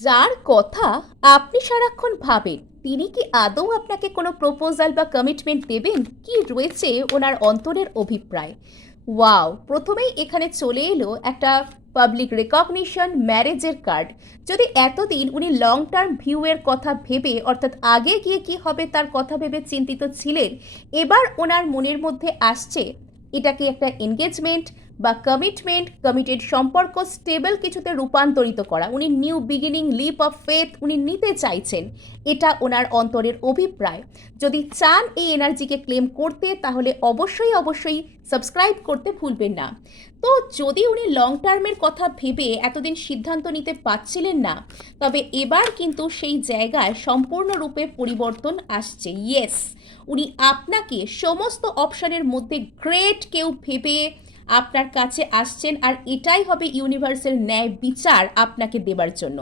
যার কথা আপনি সারাক্ষণ ভাবেন, তিনি কি আদৌ আপনাকে কোনো প্রপোজাল বা কমিটমেন্ট দেবেন? কি রয়েছে ওনার অন্তরের অভিপ্রায়? ওয়াও! প্রথমেই এখানে চলে এলো একটা পাবলিক রেকগনিশন ম্যারেজের কার্ড। যদি এতদিন উনি লং টার্ম ভিউ এর কথা ভেবে, অর্থাৎ আগে গিয়ে কি হবে তার কথা ভেবে চিন্তিত ছিলেন, এবার ওনার মনের মধ্যে আসছে এটাকে একটা এনগেজমেন্ট বা কমিটমেন্ট, কমিটেড সম্পর্ক, স্টেবল কিছুতে রূপান্তরিত করা। উনি new beginning, leap of faith উনি নিতে চাইছেন। এটা ওনার অন্তরের অভিপ্রায়। যদি চান এই এনার্জিকে ক্লেম করতে, তাহলে অবশ্যই অবশ্যই সাবস্ক্রাইব করতে ভুলবেন না। তো যদি উনি লং টার্মের কথা ভেবে এতদিন সিদ্ধান্ত নিতে পারছিলেন না, তবে এবার কিন্তু সেই জায়গায় সম্পূর্ণরূপে পরিবর্তন আসছে। ইয়েস, উনি আপনাকে সমস্ত অপশানের মধ্যে গ্রেট কেউ ভেবে আপনার কাছে আসছেন, আর এটাই হবে ইউনিভার্সের ন্যায় বিচার আপনাকে দেবার জন্য।